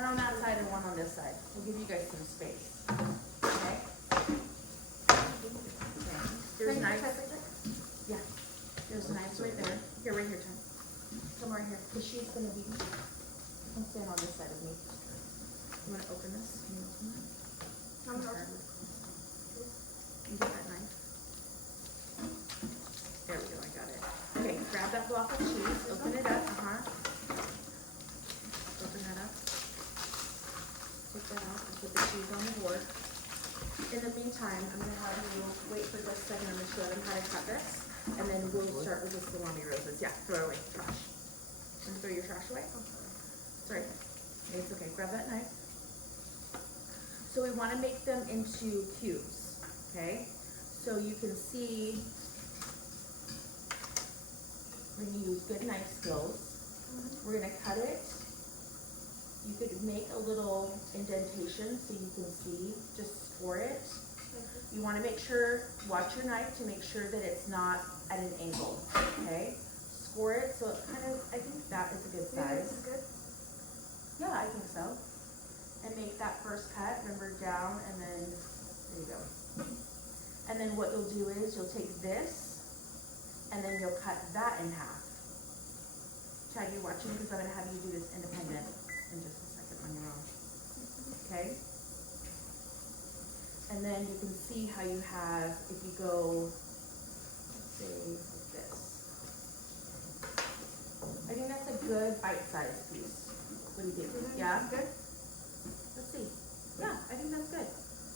one on that side and one on this side. We'll give you guys some space. Okay? There's knives. Yeah. There's knives right there. Here, right here, Tom. Come right here. Because she's going to be. Come stand on this side of me. You want to open this? Can you open that? I'm not. You get that knife. There we go. I got it. Okay. Grab that block of cheese. Open it up. Open that up. Take that out and put the cheese on the board. In the meantime, I'm going to have you wait for just a second. I'm going to show them how to cut this. And then we'll start with the salami roses. Yeah, throw it away. Trash. And throw your trash away. Sorry. It's okay. Grab that knife. So we want to make them into cubes. Okay? So you can see we're going to use good knife skills. We're going to cut it. You could make a little indentation so you can see, just score it. You want to make sure, watch your knife to make sure that it's not at an angle, okay? Score it so it kind of, I think that is a good size. This is good. Yeah, I think so. And make that first cut, remember down, and then, there you go. And then what you'll do is you'll take this, and then you'll cut that in half. Chad, you watching? Because I'm going to have you do this independent in just a second on your own. Okay? And then you can see how you have, if you go, let's say, like this. I think that's a good bite-sized piece. What do you think? Yeah? Good. Let's see. Yeah, I think that's good.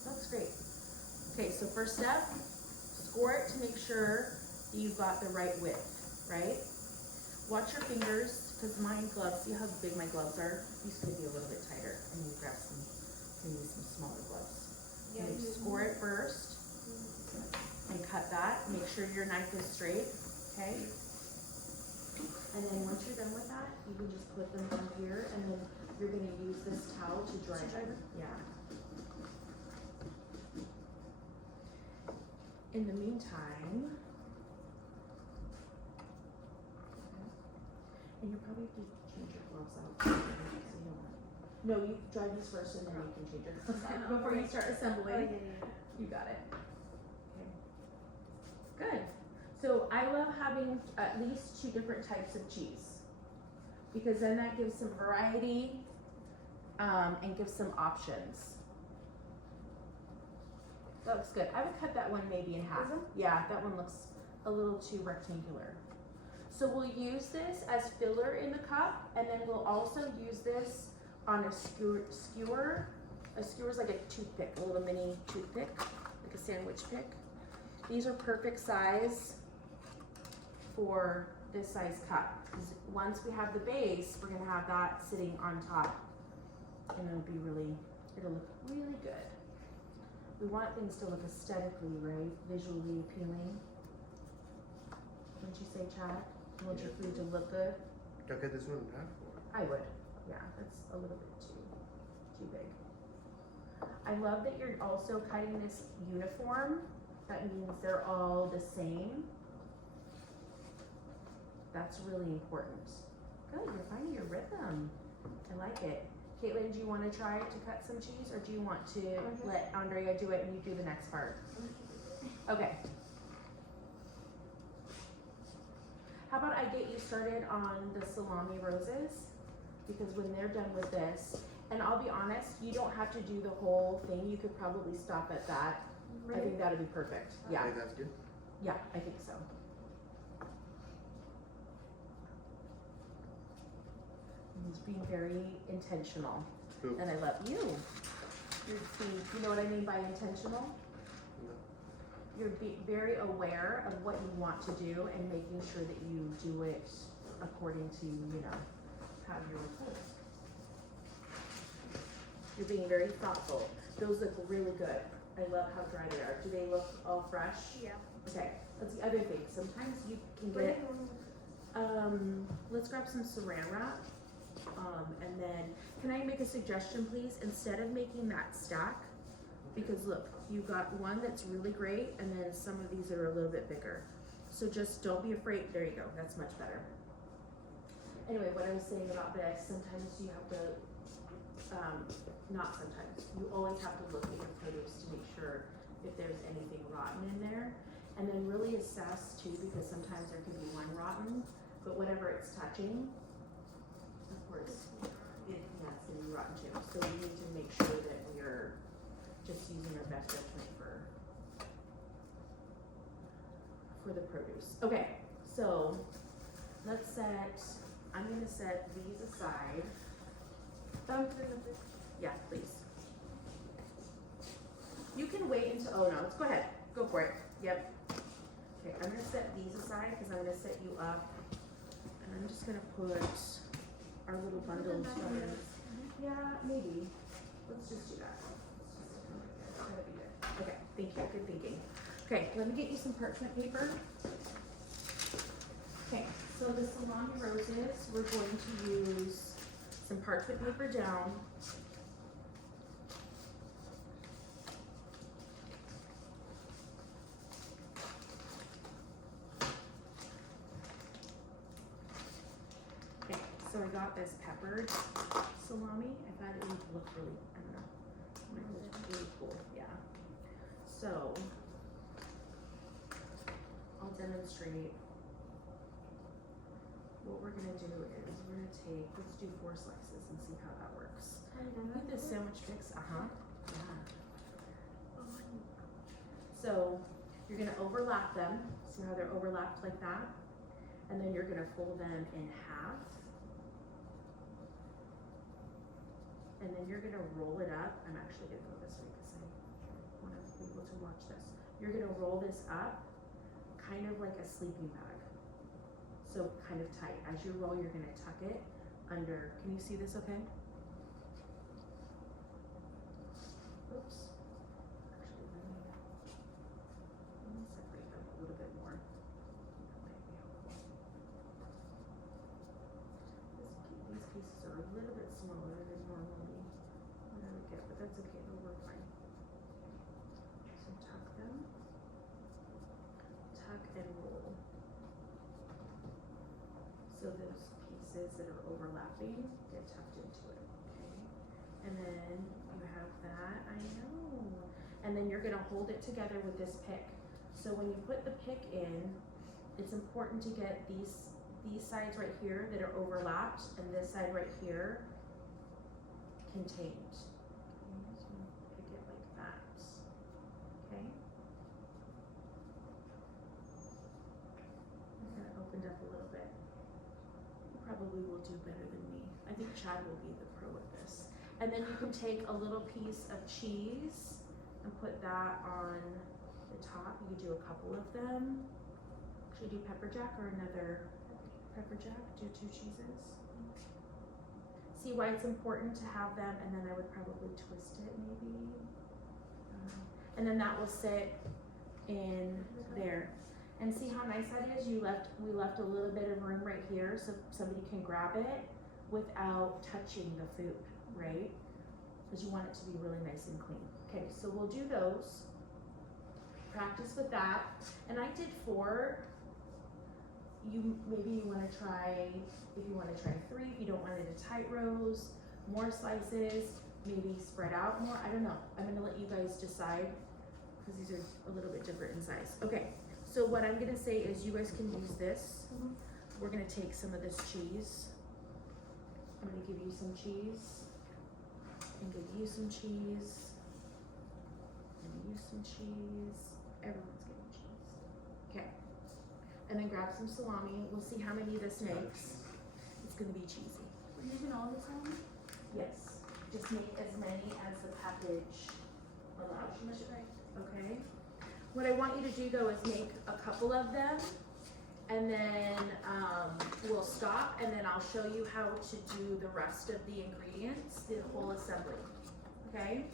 Looks great. Okay, so first step, score it to make sure that you've got the right width, right? Watch your fingers, because my gloves, see how big my gloves are? These could be a little bit tighter. I need to grab some, maybe some smaller gloves. Yeah, You score it first and cut that. Make sure your knife is straight, okay? And then once you're done with that, you can just put them down here, and then you're going to use this towel to dry them. Yeah. In the meantime, and you probably have to change your gloves out. So you don't want. No, you dry these first, and then you can change your gloves out before you start assembling. You got it. Okay. Good. So I love having at least 2 different types of cheese because then that gives some variety and gives some options. That looks good. I would cut that one maybe in half. Yeah, that one looks a little too rectangular. So we'll use this as filler in the cup, and then we'll also use this on a skewer. A skewer is like a toothpick, a little mini toothpick, like a sandwich pick. These are perfect size for this size cup. Once we have the base, we're gonna have that sitting on top, and it'll look really good. We want things to look aesthetically, right? Visually appealing. Wouldn't you say, Chad? You want your food to look good? I'll cut this one in half. I would. Yeah, that's a little bit too big. I love that you're also cutting this uniform. That means they're all the same. That's really important. Good, you're finding your rhythm. I like it. Caitlin, do you want to try to cut some cheese, or do you want to let Andrea do it and you do the next part? Okay. How about I get you started on the salami roses? Because when they're done with this, and I'll be honest, you don't have to do the whole thing. You could probably stop at that. I think that'd be perfect. Yeah. I think that's good. Yeah, I think so. He's being very intentional. Who? And I love you. You know what I mean by intentional? No. You're very aware of what you want to do and making sure that you do it according to, how you were told. You're being very thoughtful. Those look really good. I love how dry they are. Do they look all fresh? Yeah. Okay, that's the other thing. Sometimes you can get, let's grab some saran wrap. And then, can I make a suggestion, please? Instead of making that stack, because look, you got one that's really great, and then some of these are a little bit bigger. So just don't be afraid. There you go. That's much better. Anyway, what I was saying about this, sometimes you have to not sometimes, you always have to look at your produce to make sure if there's anything rotten in there. And then really assess too, because sometimes there can be one rotten, but whatever it's touching, of course, it's gonna be rotten too. So we need to make sure that we're just using our best judgment for the produce. Okay, so I'm gonna set these aside. Yeah, please. You can wait until, oh no, let's go ahead, go for it, yep. Okay, I'm gonna set these aside because I'm gonna set you up, and I'm just gonna put our little bundles from it. Yeah, maybe, let's just do that. That'll be good. Okay, thank you, good thinking. Okay, let me get you some parchment paper. Okay, so the salami roses, we're going to use some parchment paper down. Okay, so I got this peppered salami. I thought it would look really, I don't know, it might look really cool, yeah. So, I'll demonstrate. What we're gonna do is we're gonna take, let's do 4 slices and see how that works. Get this sandwich fix, yeah. So you're gonna overlap them, see how they're overlapped like that? And then you're gonna fold them in half. And then you're gonna roll it up. I'm actually gonna go this way because I wanna be able to watch this. You're gonna roll this up, kind of like a sleeping bag. So kind of tight. As you roll, you're gonna tuck it under. Can you see this okay? Oops. Actually, let me separate them a little bit more. That might be helpful. These pieces are a little bit smaller than normally what I would get, but that's okay, they'll work fine. So tuck them. Tuck and roll. So those pieces that are overlapping get tucked into it, okay? And then you have that, I know. And then you're gonna hold it together with this pick. So when you put the pick in, it's important to get these sides right here that are overlapped and this side right here contained. Okay, so pick it like that, okay? I'm gonna open it up a little bit. Probably will do better than me. I think Chad will be the pro at this. And then you can take a little piece of cheese and put that on the top. You could do a couple of them. Should you do pepper jack or another pepper jack? Do 2 cheeses. See why it's important to have them, and then I would probably twist it maybe. And then that will sit in there. And see how nice that is? We left a little bit of room right here so somebody can grab it without touching the food, right? Because you want it to be really nice and clean. Okay, so we'll do those. Practice with that. And I did 4. Maybe you want to try, if you want to try 3, if you don't want it a tight rows, more slices, maybe spread out more. I don't know. I'm gonna let you guys decide because these are a little bit different in size. Okay. So what I'm gonna say is you guys can use this. We're gonna take some of this cheese. I'm gonna give you some cheese. And give you some cheese. And you some cheese. Everyone's getting cheese. Okay. And then grab some salami. We'll see how many this makes. It's gonna be cheesy. We're using all the salami? Yes. Just make as many as the package allows you. Okay. What I want you to do though is make a couple of them, and then we'll stop, and then I'll show you how to do the rest of the ingredients, the whole assembly, okay?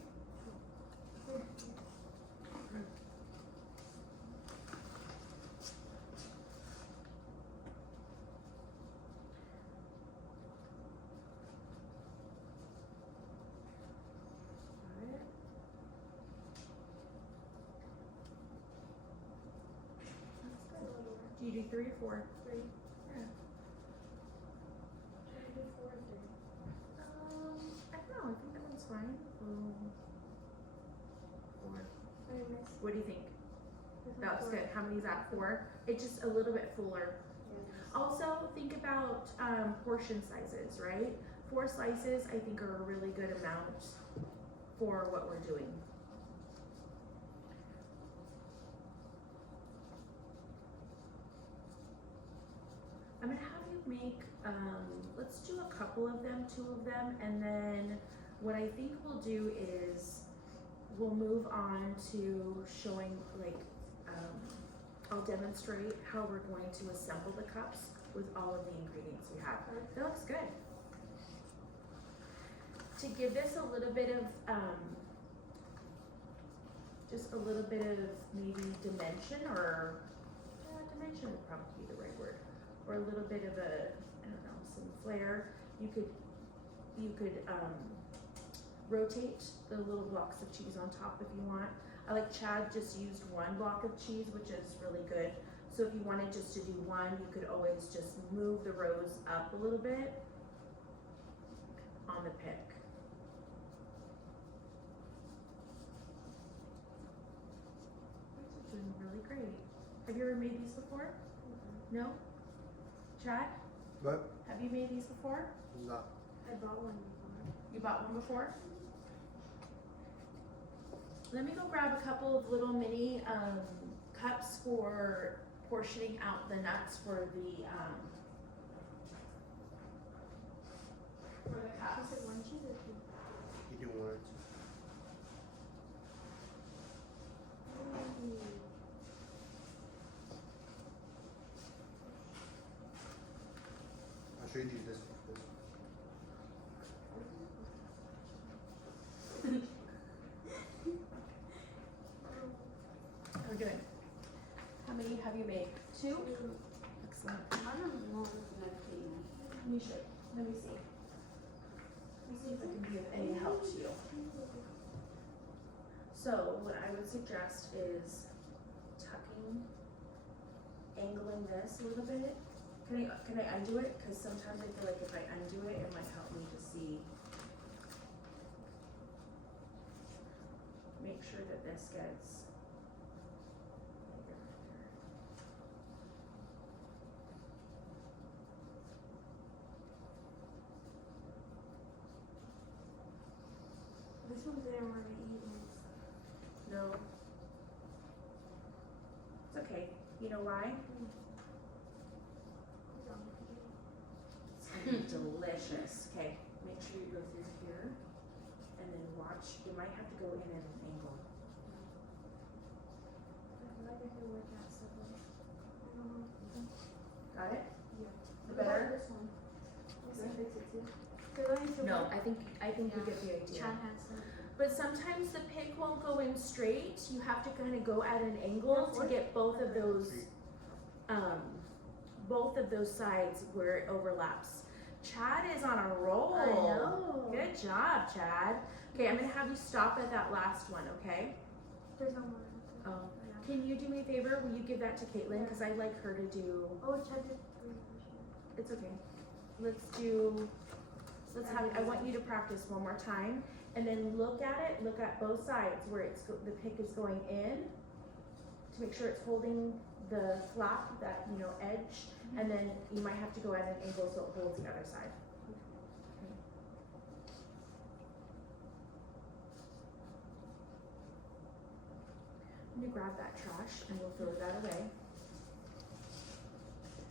Do you do 3 or 4? 3. Yeah. Should I do 4 or 3? I don't fine. Four. What do you think? That was good. How many is that? 4? It's just a little bit fuller. Also, think about portion sizes, right? 4 slices, I think, are a really good amount for what we're doing. I'm gonna have you make, let's do a couple of them, 2 of them, and then what I think we'll do is we'll move on to showing, like, I'll demonstrate how we're going to assemble the cups with all of the ingredients we have. That looks good. To give this a little bit of, just a little bit of maybe dimension, or dimension would probably be the right word, or a little bit of a, I don't know, some flair. You could rotate the little blocks of cheese on top if you want. I like Chad just used 1 block of cheese, which is really good. So if you wanted just to do 1, you could always just move the rows up a little bit on the pick. This is doing really great. Have you ever made these before? No? Chad, What? have you made these before? No. I bought one before. You bought one before? Let me go grab a couple of little mini cups for portioning out the nuts for the cups. Is it 1 cheese or 2? You do want it. I'll show you this. We're good. How many have you made? 2? Excellent. I don't know if nothing. You should. Let me see. Let me see if I can be of any help to you. So what I would suggest is tucking, angling this a little bit. Can I undo it? Because sometimes I feel like if I undo it, it might help me to see. Make sure that this gets. This one didn't want to eat it. No. It's okay. You know why? It's gonna be delicious. Okay, make sure you go through here and then watch. You might have to go in at an angle. I feel like I could work out something. I don't know. Got it? Yeah. The better? This one. This one fits it too. Cause I used to No, work- I think you get the idea. Chad has some. But sometimes the pick won't go in straight. You have to kind of go at an angle to get both of those sides where it overlaps. Chad is on a roll. I know. Good job, Chad. Okay, I'm gonna have you stop at that last one, okay? There's no more. Oh. Yeah. Can you do me a favor? Will you give that to Caitlin? Because I'd like her to do. Oh, Chad did 3. It's okay. Let's have. I want you to practice one more time, and then look at it. Look at both sides where the pick is going in, to make sure it's holding the flap, that edge, and then you might have to go at an angle so it holds the other side. I'm gonna grab that trash and we'll throw that away.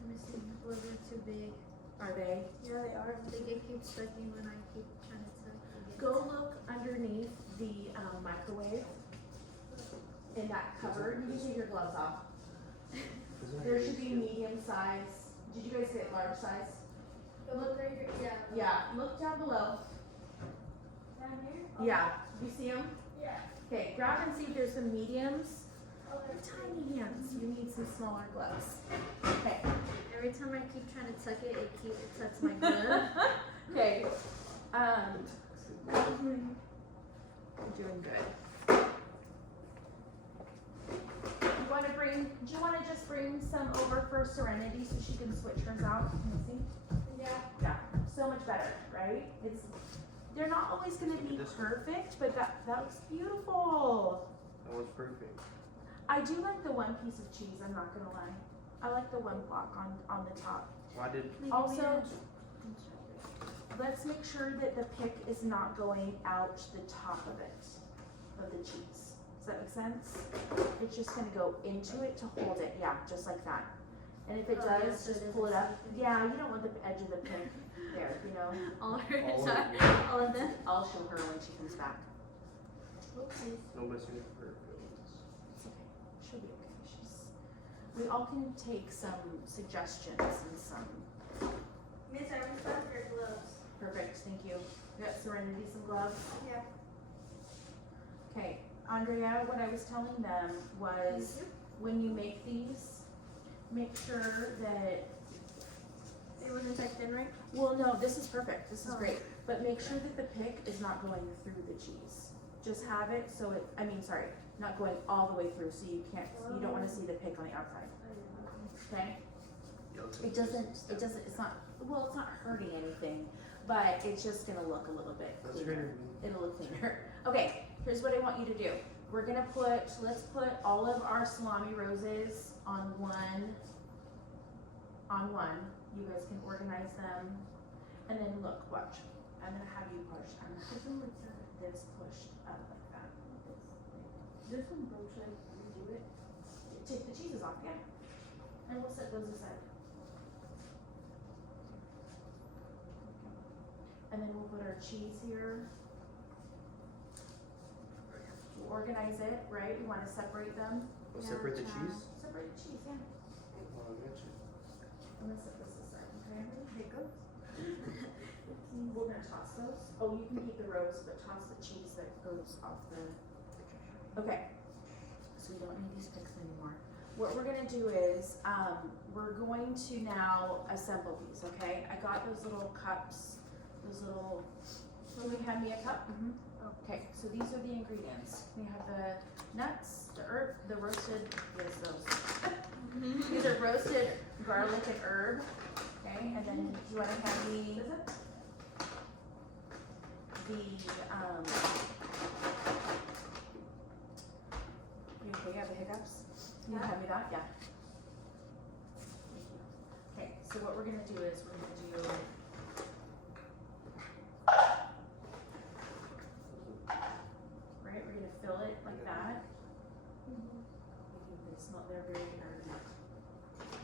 Let me see. Well, they're too big. Are they? Yeah, they are. They keep sticking when I keep trying to tuck it. Go look underneath the microwave in that cupboard. You can take your gloves off. There should be medium size. Did you guys get large size? Look right here. Yeah. Yeah, look down below. Down here? Yeah, you see them? Yeah. Okay, grab and see if there's some mediums. Oh, They're tiny hands. You need some smaller gloves. Okay. Every time I keep trying to tuck it, it tucks my glove. Okay. You're doing good. Do you want to just bring some over for Serenity so she can switch hers out? Can you see? Yeah. Yeah, so much better, right? They're not always gonna be This one. perfect, but that looks beautiful. That one's perfect. I do like the one piece of cheese, I'm not gonna lie. I like the one block on the top. Why did Also, let's make sure that the pick is not going out the top of it, of the cheese. Does that make sense? It's just gonna go into it to hold it, yeah, just like that. And if it Oh, yeah, does, so it just pull it doesn't up. stick. Yeah, you don't want the edge of the pick there, you know? All of All of it. it. All of them. I'll show her when she comes back. Oopsies. no messing with her feelings? It's okay, she'll be okay. We all can take some suggestions and some. Miss, I restocked your gloves. Perfect, thank you. We got Serenity some gloves. Yeah. Okay, Andrea, what I was telling them was when you make these, make sure that, It wasn't tucked in right? well, no, this is perfect, this is Oh. great, but make sure that the pick is not going through the cheese. Just have it so it, not going all the way through, so you can't, you don't wanna see the pick on the outside, okay? It doesn't, it's not, well, it's not hurting anything, but it's just gonna look a little bit That's cleaner. great. It'll look cleaner. Okay, here's what I want you to do. We're gonna let's put all of our salami roses on one. You guys can organize them. And then look, watch. I'm gonna have you push. I'm gonna have this pushed up like that. This one broke, should I redo it? Take the cheeses off, yeah. And we'll set those aside. And then we'll put our cheese here. We'll organize it, right? We wanna separate them. We'll Yeah, separate the child. cheese? Separate the cheese, yeah. Oh, I got you. I'm gonna set this aside, okay? Hiccups? We're gonna toss those. Oh, you can keep the rose, but toss the cheese that goes off the. Okay. So we don't need these picks anymore. What we're gonna do is, we're going to now assemble these, okay? I got those little cups, those little, can we hand me a cup? Okay, so these are the ingredients. We have the nuts, the roasted, what is those? These are roasted garlic and herb, okay? And then do you wanna have me you okay, you have the hiccups? Can you hand me that? Yeah. Thank you. Okay, so what we're gonna do is we're gonna do right, we're gonna fill it like that. They smell, they're very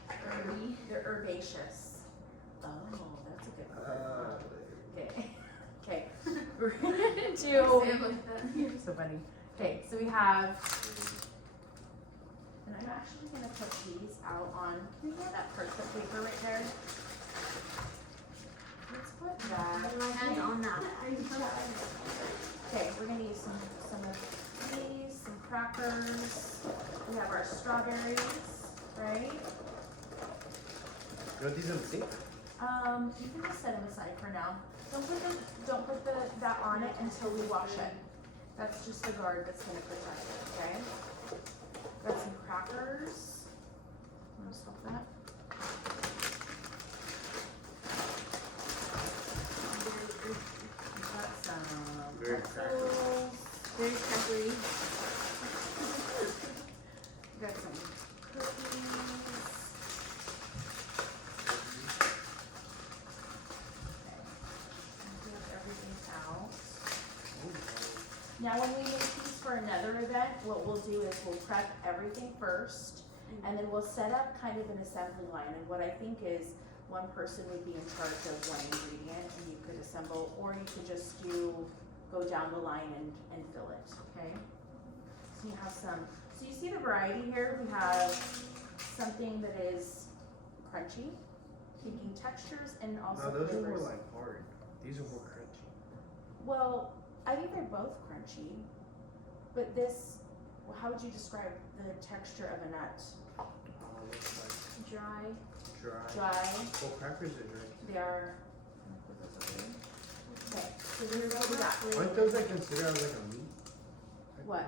herby. They're herbaceous. Oh, that's a good word. Okay, okay. We're gonna do, you're so funny. Okay, so we have, and I'm actually gonna put these out on, can you have that parchment paper right there? Let's put that. Hands on that. Okay, we're gonna use some of these, some crackers. We have our strawberries, right? You want these in the sink? You can just set them aside for now. Don't put that on it until we wash it. That's just the guard that's gonna protect it, okay? Got some crackers. Wanna stop that? We've got some Very pretzels. Very crackery. Got some cookies. Okay. Get everything out. Now, when we make these for another event, what we'll do is we'll prep everything first, and then we'll set up kind of an assembly line. And what I think is one person would be in charge of one ingredient, and you could assemble, or you could just go down the line and fill it, okay? So you have some, so you see the variety here. We have something that is crunchy, taking textures, and also No, those are more flavors. like hard. These are more crunchy. Well, I think they're both crunchy, but this, well, how would you describe the texture of a nut? Looks like Dry. dry. Dry, Well, crackers are dry. they are, I'm gonna put those over here. Okay, so this is what we got. Aren't those like considered as like a meat? What?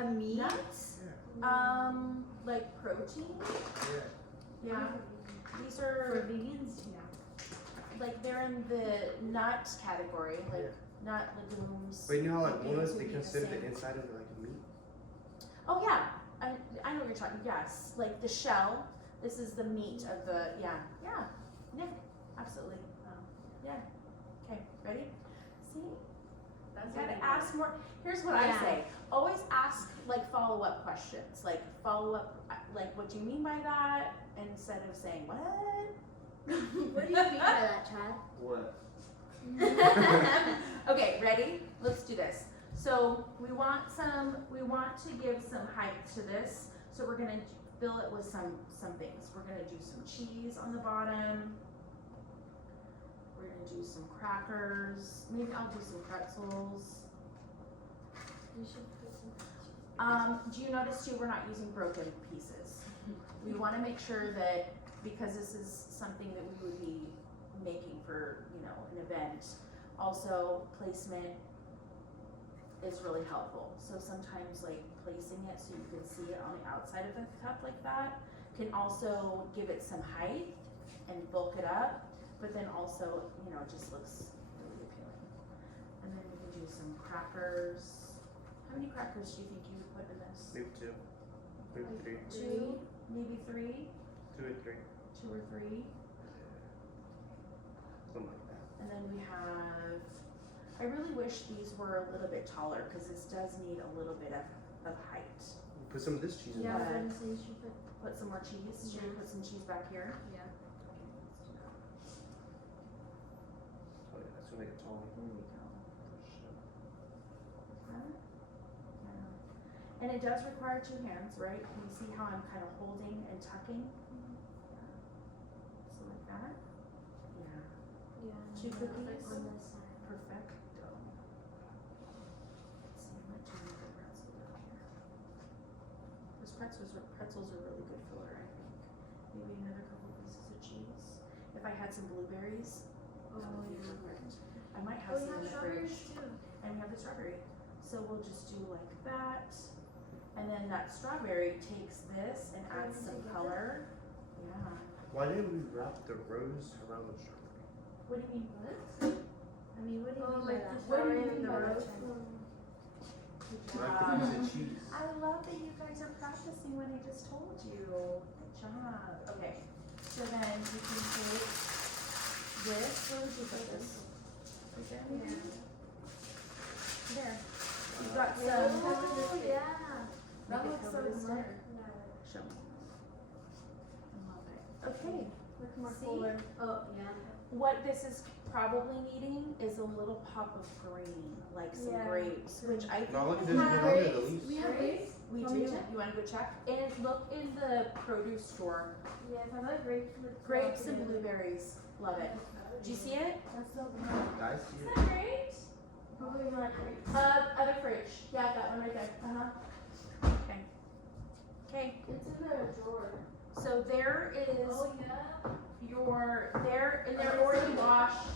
A meat? Nuts? Yeah. Like protein? Yeah. Yeah, these For are, vegans? Yeah. like they're in the nut category, like nut legumes. But you know how like Legumes walnuts, would they be the consider same. the inside of it like a meat? Oh yeah, I know what you're talking. Yes, like the shell. This is the meat of the yeah, absolutely. Yeah. Okay, ready? See, you gotta ask more. Here's what I Yeah. say: always ask like follow-up questions, like follow-up, like what do you mean by that, instead of saying what. What do you mean by that, Chad? What? Okay, ready? Let's do this. So we want to give some height to this. So we're gonna fill it with some things. We're gonna do some cheese on the bottom. We're gonna do some crackers. Maybe I'll do some pretzels. You should put some. Do you notice too, we're not using broken pieces. We wanna make sure that, because this is something that we would be making for, you know, an event, also placement is really helpful. So sometimes like placing it so you can see it on the outside of the cup like that can also give it some height and bulk it up, but then also, you know, it just looks really appealing. And then we can do some crackers. How many crackers do you think you would put in this? Maybe two. Maybe three. Two, maybe three, 2 or 3. 2 or 3. Something like that. And then we have, I really wish these were a little bit taller because this does need a little bit of height. Put some of this cheese in Yeah, I was there. gonna say you should put. Put some more cheese. Should we put some cheese back here? Yeah. Oh yeah, that's gonna make it tall. There we go. Yeah. And it does require 2 hands, right? Can you see how I'm kind of holding and tucking? So like that. Yeah. Yeah. 2 cookies. On this side. Perfecto. Let's see, I might do another pretzel down here. Those pretzels are really good filler, I think. Maybe another couple pieces of cheese. If I had some blueberries, that would be perfect. I might have Oh, some in you have the strawberries fridge. too. And we have the strawberry. So we'll just do like that. And then that strawberry takes this and adds some color. Yeah. Why didn't we wrap the rose around the strawberry? What do you mean? I mean, what do you Oh, mean like by the that? strawberry and the By that, rose? Chad? Good Wrap the job. piece of cheese. I love that you guys are practicing what I just told you. Good job. Okay, so then you can take this. Where would you put this? Right there, maybe? There. You've got some. Oh, yeah. Make That it looks cover so this smart. dinner. Show me. I love it. Okay. Look more See? fuller. Oh, yeah. What this is probably needing is a little pop of green, like some Yeah. grapes, which I think No, look at we this. have. Look at the leaves. We have grapes? We Want do. me to check? You want to go check? And look in the produce store. Yeah, if I like grapes with Grapes and blueberries. Love it. Do you see it? That's so good. Guys, see Isn't it? that great? Probably like grapes. Other fridge. Yeah, that one right there. Okay. Okay. It's in the drawer. So there is yeah. and they're already washed.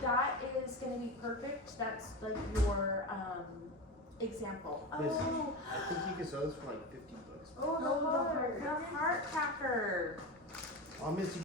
That is gonna be perfect. That's like your example. This- Oh, I think you can sell this for like $50. Oh, the heart cracker. Oh, I'll miss you.